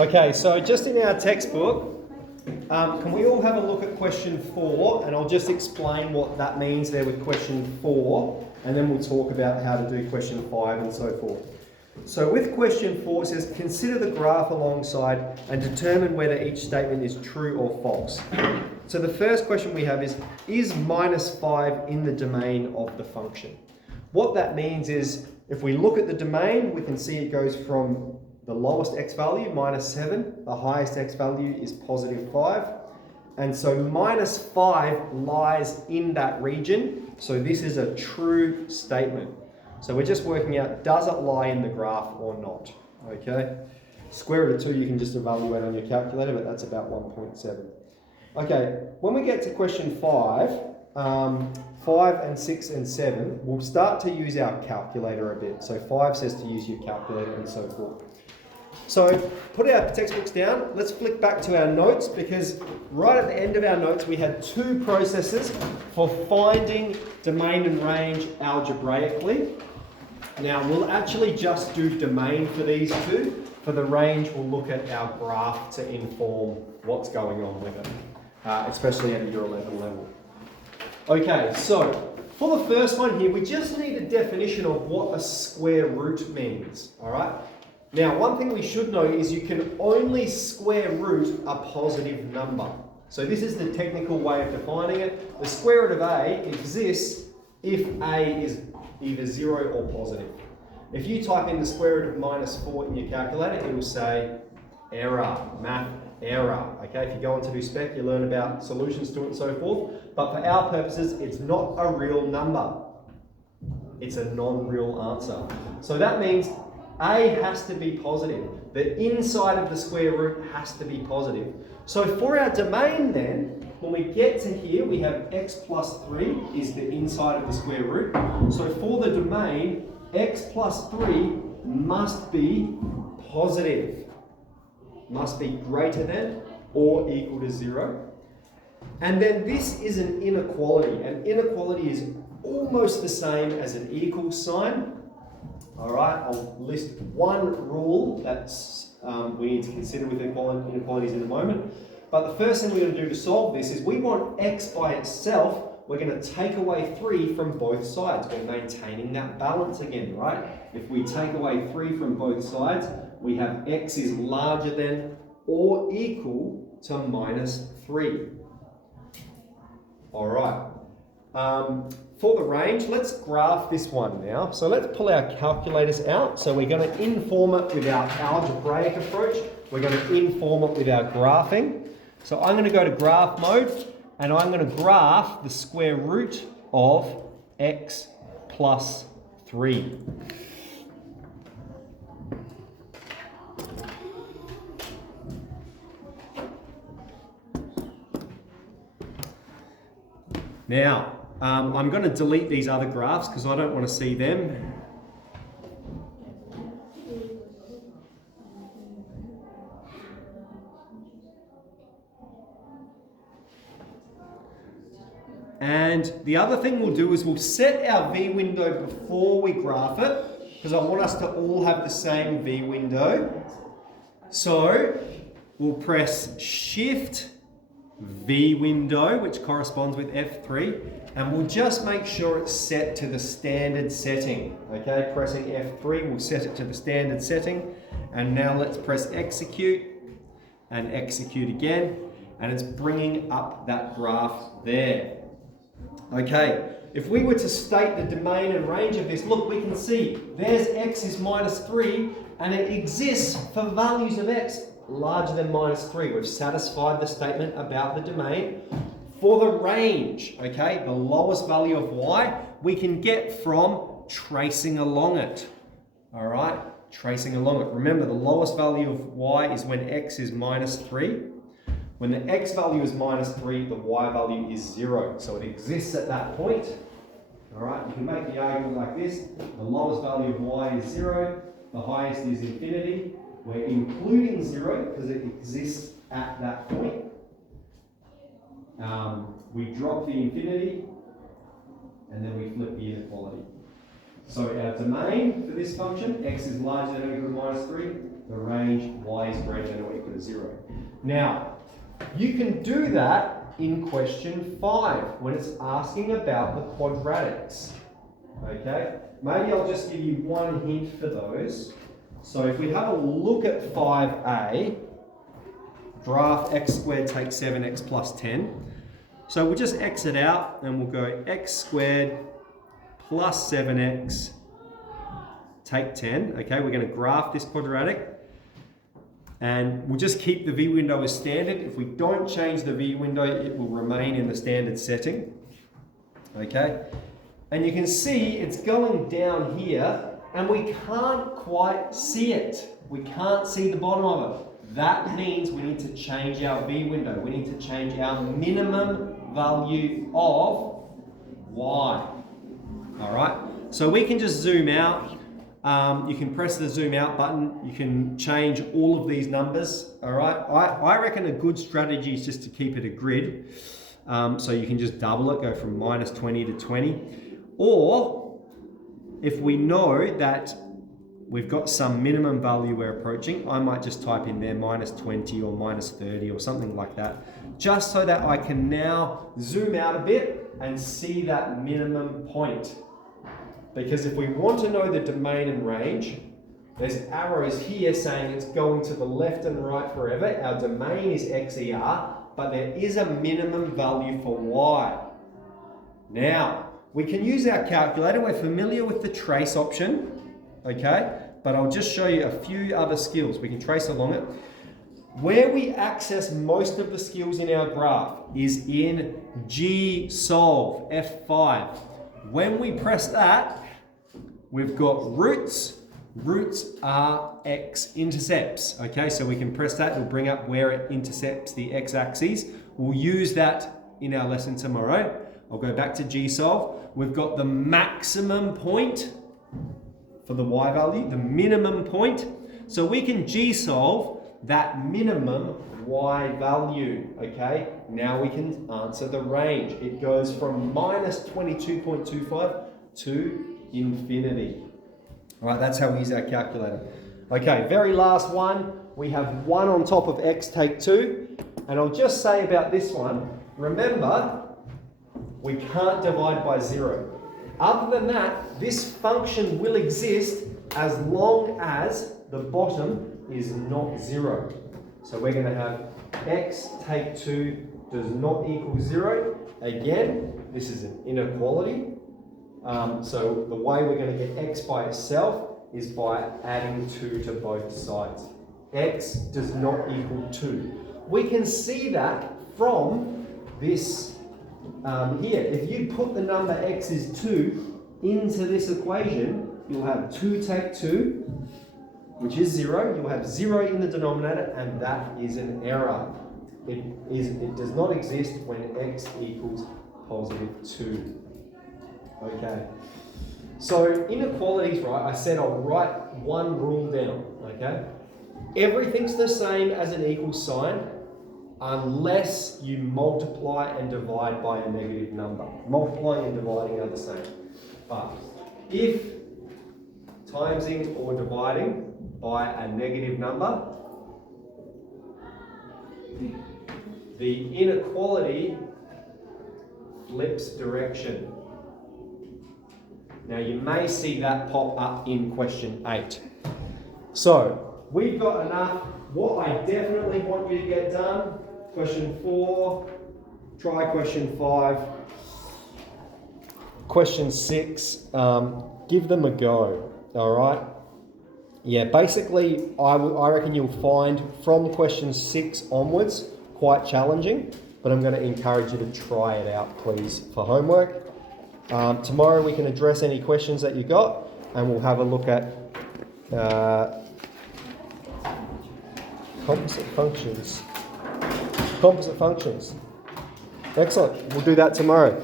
Okay, so just in our textbook, can we all have a look at question 4, and I'll just explain what that means there with question 4, and then we'll talk about how to do question 5 and so forth. So with question 4, it says, consider the graph alongside and determine whether each statement is true or false. So the first question we have is minus 5 in the domain of the function? What that means is, if we look at the domain, we can see it goes from the lowest x value, minus 7, the highest x value is positive 5. And so minus 5 lies in that region. So this is a true statement. So we're just working out, does it lie in the graph or not? Okay. Square root of 2 you can just evaluate on your calculator, but that's about 1.7. Okay, when we get to question 5, 5 and 6 and 7, we'll start to use our calculator a bit. So 5 says to use your calculator and so forth. So put our textbooks down. Let's flick back to our notes, because right at the end of our notes we had 2 processes for finding domain and range algebraically. Now we'll actually just do domain for these 2. For the range, we'll look at our graph to inform what's going on with it, especially at year 11 level. Okay, so for the first one here, we just need a definition of what a square root means, all right? Now, one thing we should know is you can only square root a positive number. So this is the technical way of defining it. The square root of a exists if a is either 0 or positive. If you type in the square root of minus 4 in your calculator, it will say error, math error. Okay, if you go on to do spec, you learn about solutions to it and so forth. But for our purposes, it's not a real number. It's a non-real answer. So that means a has to be positive. The inside of the square root has to be positive. So for our domain then, when we get to here, we have x plus 3 is the inside of the square root. So for the domain, x plus 3 must be positive. Must be greater than or equal to 0. And then this is an inequality. An inequality is almost the same as an equal sign. All right, I'll list one rule that's we need to consider with inequalities in a moment. But the first thing we're going to do to solve this is we want x by itself. We're going to take away 3 from both sides. We're maintaining that balance again, right? If we take away 3 from both sides, we have x is larger than or equal to minus 3. All right. For the range, let's graph this one now. So let's pull our calculators out. So we're going to inform it with our algebraic approach. We're going to inform it with our graphing. So I'm going to go to graph mode, and I'm going to graph the square root of x plus 3. Now, I'm going to delete these other graphs because I don't want to see them. And the other thing we'll do is we'll set our V window before we graph it, because I want us to all have the same V window. So we'll press Shift V window, which corresponds with F3, and we'll just make sure it's set to the standard setting. Okay, pressing F3 will set it to the standard setting. And now let's press execute and execute again, and it's bringing up that graph there. Okay, if we were to state the domain and range of this, look, we can see there's x is minus 3, and it exists for values of x larger than minus 3. We've satisfied the statement about the domain. For the range, okay, the lowest value of y, we can get from tracing along it. All right, tracing along it. Remember, the lowest value of y is when x is minus 3. When the x value is minus 3, the y value is 0. So it exists at that point. All right, you can make the argument like this. The lowest value of y is 0. The highest is infinity. We're including 0 because it exists at that point. We drop the infinity, and then we flip the inequality. So our domain for this function, x is larger than or equal to minus 3. the range y is greater than or equal to 0. Now, you can do that in question 5 when it's asking about the quadratics. Okay, maybe I'll just give you one hint for those. So if we have a look at 5a, graph x squared takes 7x plus 10. So we'll just x it out and we'll go x squared plus 7x take 10. Okay, we're going to graph this quadratic. And we'll just keep the V window as standard. If we don't change the V window, it will remain in the standard setting. Okay, and you can see it's going down here and we can't quite see it. We can't see the bottom of it. That means we need to change our V window. We need to change our minimum value of y. All right, so we can just zoom out. You can press the zoom out button. You can change all of these numbers. All right, I reckon a good strategy is just to keep it a grid. So you can just double it, go from minus 20 to 20. Or if we know that we've got some minimum value we're approaching, I might just type in there minus 20 or minus 30 or something like that, just so that I can now zoom out a bit and see that minimum point. Because if we want to know the domain and range, there's arrows here saying it's going to the left and right forever. Our domain is XER, but there is a minimum value for Y. Now, we can use our calculator. We're familiar with the trace option, okay? But I'll just show you a few other skills. We can trace along it. Where we access most of the skills in our graph is in GSolve, F5. When we press that, we've got roots. Roots are x-intercepts, okay? So we can press that, it'll bring up where it intercepts the x-axis. We'll use that in our lesson tomorrow. I'll go back to GSolve. We've got the maximum point for the y value, the minimum point. So we can GSolve that minimum y value, okay? Now we can answer the range. It goes from minus 22.25 to infinity. All right, that's how we use our calculator. Okay, very last one. We have 1 on top of x take 2. And I'll just say about this one, remember, we can't divide by 0. Other than that, this function will exist as long as the bottom is not 0. So we're going to have x take 2 does not equal 0. Again, this is an inequality. So the way we're going to get x by itself is by adding 2 to both sides. X does not equal 2. We can see that from this here. If you put the number x is 2 into this equation, you'll have 2 take 2, which is 0. You'll have 0 in the denominator, and that is an error. It does not exist when x equals positive 2. Okay. So inequalities, right? I said I'll write one rule down. Okay. Everything's the same as an equal sign, unless you multiply and divide by a negative number. Multiplying and dividing are the same. But if timesing or dividing by a negative number, the inequality flips direction. Now you may see that pop up in question 8. So we've got enough. What I definitely want you to get done, question 4, try question 5, question 6, give them a go, all right? Yeah, basically I reckon you'll find from question 6 onwards quite challenging, but I'm going to encourage you to try it out, please, for homework. Tomorrow we can address any questions that you got, and we'll have a look at composite functions. Excellent. We'll do that tomorrow.